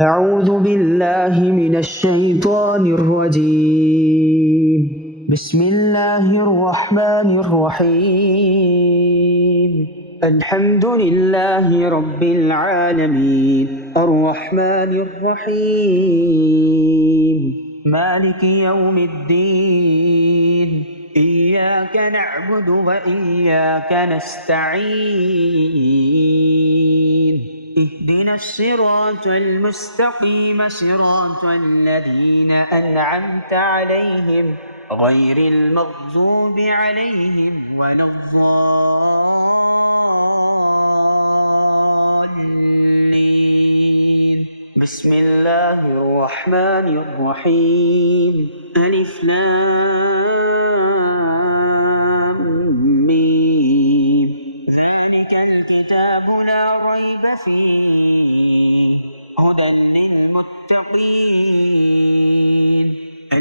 أعوذ بالله من الشيطان الرجيم. بسم الله الرحمن الرحيم. الحمد لله رب العالمين الرحمن الرحيم مالك يوم الدين إياك نعبد وإياك نستعين اهدنا الصراط المستقيم صراط الذين أنعمت عليهم غير المغضوب عليهم ولا الضالين. بسم الله الرحمن الرحيم. ألف لام ميم. ذلك الكتاب لا ريب فيه هدى للمتقين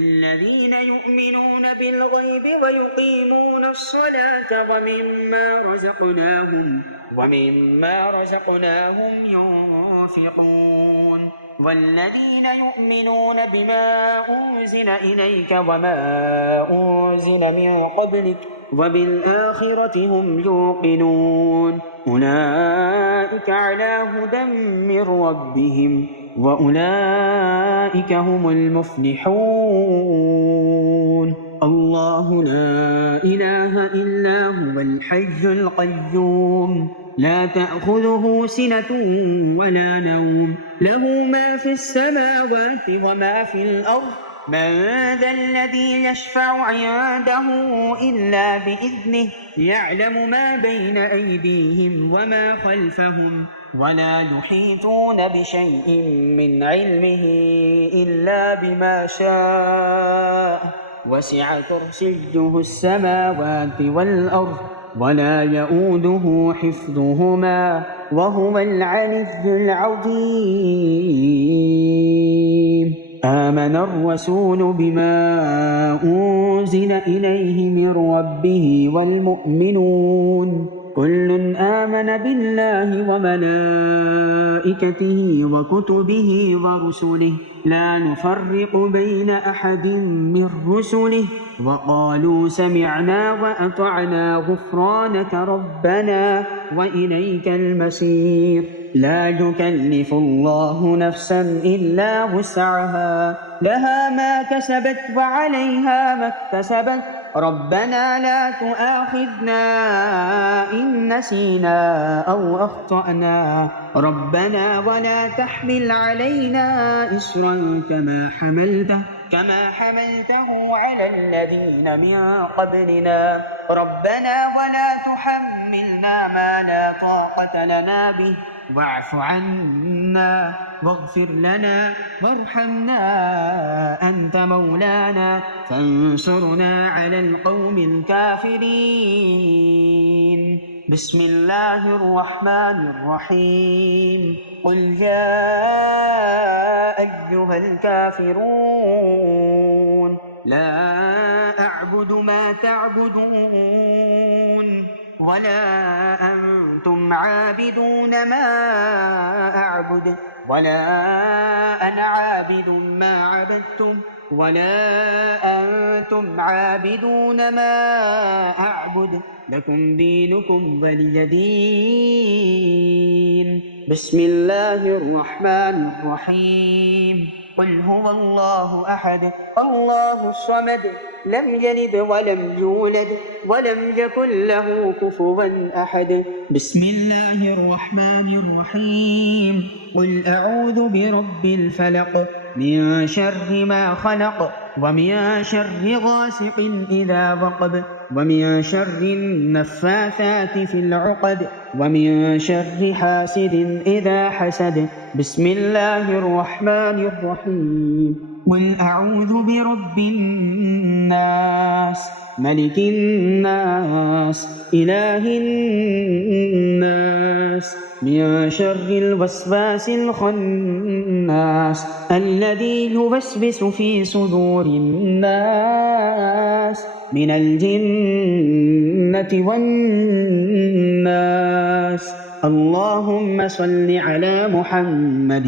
الذين يؤمنون بالغيب ويقيمون الصلاة ومما رزقناهم ينفقون والذين يؤمنون بما أنزل إليك وما أنزل من قبلك وبالآخرة هم يوقنون أولئك على هدى من ربهم وأولئك هم المفلحون. الله لا إله إلا هو الحي القيوم لا تأخذه سنة ولا نوم له ما في السماوات وما في الأرض من ذا الذي يشفع عنده إلا بإذنه يعلم ما بين أيديهم وما خلفهم ولا يحيطون بشيء من علمه إلا بما شاء وسع كرسيه السماوات والأرض ولا يؤوده حفظهما وهو العلي العظيم. آمن الرسول بما أنزل إليه من ربه والمؤمنون كل آمن بالله وملائكته وكتبه ورسله لا نفرق بين أحد من رسله وقالوا سمعنا وأطعنا غفرانك ربنا وإليك المصير. لا يكلف الله نفسا إلا وسعها لها ما كسبت وعليها ما اكتسبت ربنا لا تؤاخذنا إن نسينا أو أخطأنا ربنا ولا تحمل علينا إصرا كما حملته على الذين من قبلنا ربنا ولا تحملنا ما لا طاقة لنا به واعف عنا واغفر لنا وارحمنا أنت مولانا فانصرنا على القوم الكافرين. بسم الله الرحمن الرحيم. قل يا أيها الكافرون لا أعبد ما تعبدون ولا أنتم عابدون ما أعبد ولا أنا عابد ما عبدتم ولا أنتم عابدون ما أعبد لكم دينكم ولي دين. بسم الله الرحمن الرحيم. قل هو الله أحد الله الصمد لم يلد ولم يولد ولم يكن له كفوا أحد. بسم الله الرحمن الرحيم. قل أعوذ برب الفلق من شر ما خلق ومن شر غاسق إذا وقب ومن شر النفاثات في العقد ومن شر حاسد إذا حسد. بسم الله الرحمن الرحيم. قل أعوذ برب الناس ملك الناس إله الناس من شر الوسواس الخناس الذي يوسوس في صدور الناس من الجنة والناس. اللهم صل على محمد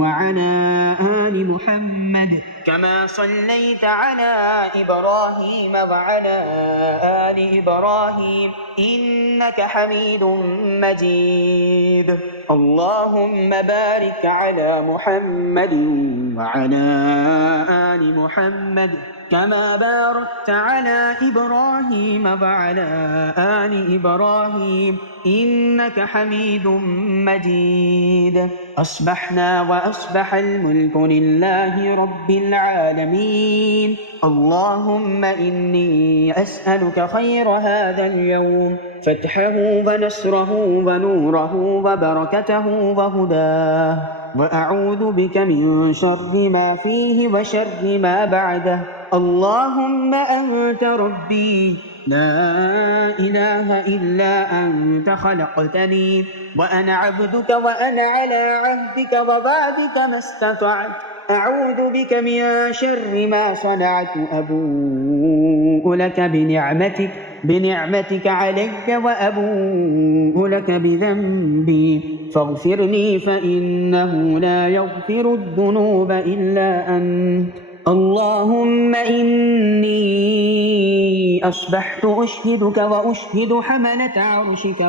وعلى آل محمد كما صليت على إبراهيم وعلى آل إبراهيم إنك حميد مجيد. اللهم بارك على محمد وعلى آل محمد كما باركت على إبراهيم وعلى آل إبراهيم إنك حميد مجيد. أصبحنا وأصبح الملك لله رب العالمين. اللهم إني أسألك خير هذا اليوم، فتحه ونصره ونوره وبركته وهداه، وأعوذ بك من شر ما فيه وشر ما بعده. اللهم أنت ربي لا إله إلا أنت، خلقتني وأنا عبدك وأنا على عهدك ووعدك ما استطعت. أعوذ بك من شر ما صنعت. أبوء لك بنعمتك علي وأبوء لك بذنبي، فاغفر لي فإنه لا يغفر الذنوب إلا أنت. اللهم إني أصبحت أشهدك وأشهد حملة عرشك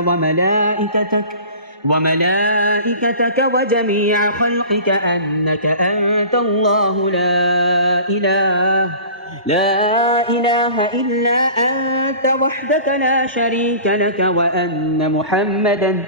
وملائكتك وجميع خلقك أنك أنت الله لا إله إلا أنت وحدك لا شريك لك، وأن محمدا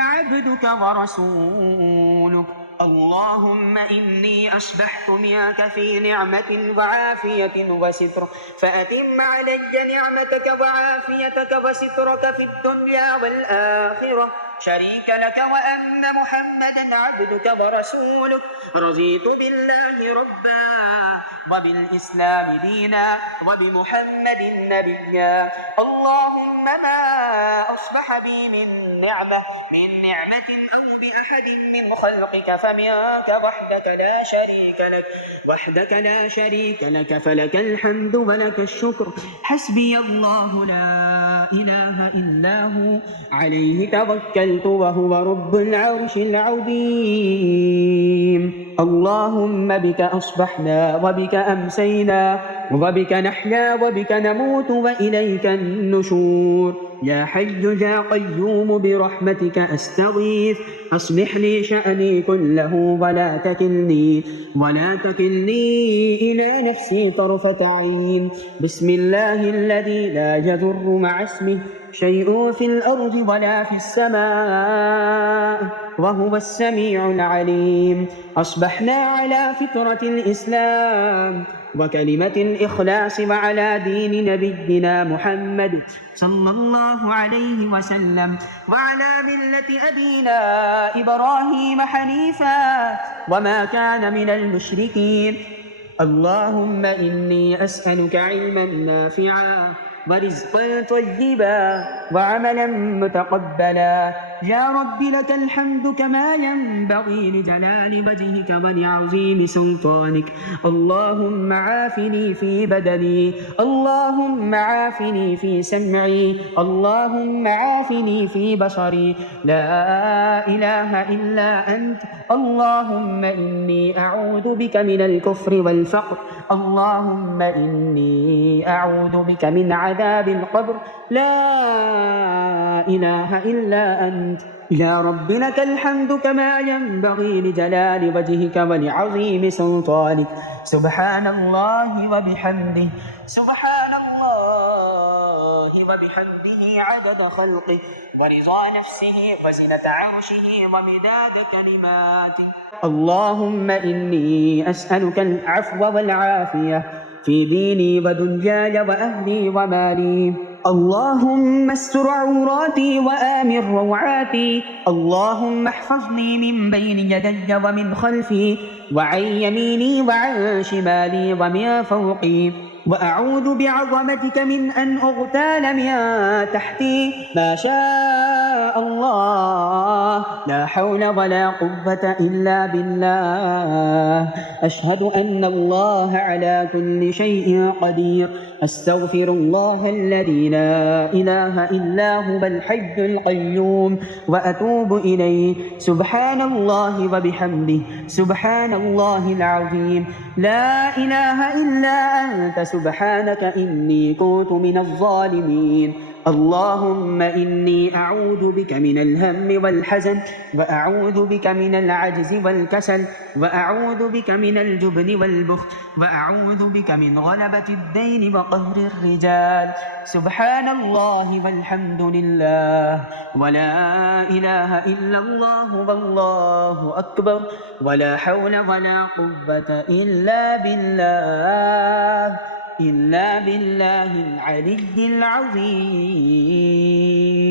عبدك ورسولك. اللهم إني أصبحت منك في نعمة وعافية وستر، فأتم علي نعمتك وعافيتك وسترك في الدنيا والآخرة. شريك لك وأن محمدا عبدك ورسولك. رضيت بالله ربا وبالإسلام دينا وبمحمد نبيا. اللهم ما أصبح بي من نعمة أو بأحد من خلقك فمنك وحدك لا شريك لك، فلك الحمد ولك الشكر. حسبي الله لا إله إلا هو، عليه توكلت وهو رب العرش العظيم. اللهم بك أصبحنا وبك أمسينا وبك نحيا وبك نموت وإليك النشور. يا حي يا قيوم برحمتك أستغيث، أصلح لي شأني كله ولا تكلني إلى نفسي طرفة عين. بسم الله الذي لا يضر مع اسمه شيء في الأرض ولا في السماء وهو السميع العليم. أصبحنا على فطرة الإسلام وكلمة الإخلاص وعلى دين نبينا محمد صلى الله عليه وسلم، وعلى ملة أبينا إبراهيم حنيفا وما كان من المشركين. اللهم إني أسألك علما نافعا ورزقا طيبا وعملا متقبلا. يا رب لك الحمد كما ينبغي لجلال وجهك ولعظيم سلطانك. اللهم عافني في بدني، اللهم عافني في سمعي، اللهم عافني في بصري. لا إله إلا أنت. اللهم إني أعوذ بك من الكفر والفقر. اللهم إني أعوذ بك من عذاب القبر. لا إله إلا أنت. يا رب لك الحمد كما ينبغي لجلال وجهك ولعظيم سلطانك. سبحان الله وبحمده عدد خلقه ورضا نفسه وزنة عرشه ومداد كلماته. اللهم إني أسألك العفو والعافية في ديني ودنياي وأهلي ومالي. اللهم استر عوراتي وآمن روعاتي. اللهم احفظني من بين يدي ومن خلفي وعن يميني وعن شمالي ومن فوقي. وأعوذ بعظمتك من أن أغتال من تحتي. ما شاء الله لا حول ولا قوة إلا بالله أشهد أن الله على كل شيء قدير أستغفر الله الذي لا إله إلا هو الحي القيوم وأتوب إليه سبحان الله وبحمده سبحان الله العظيم لا إله إلا أنت سبحانك إني كنت من الظالمين اللهم إني أعوذ بك من الهم والحزن وأعوذ بك من العجز والكسل وأعوذ بك من الجبن والبخل وأعوذ بك من غلبة الدين وقهر الرجال سبحان الله والحمد لله ولا إله إلا الله والله أكبر ولا حول ولا قوة إلا بالله العلي العظيم.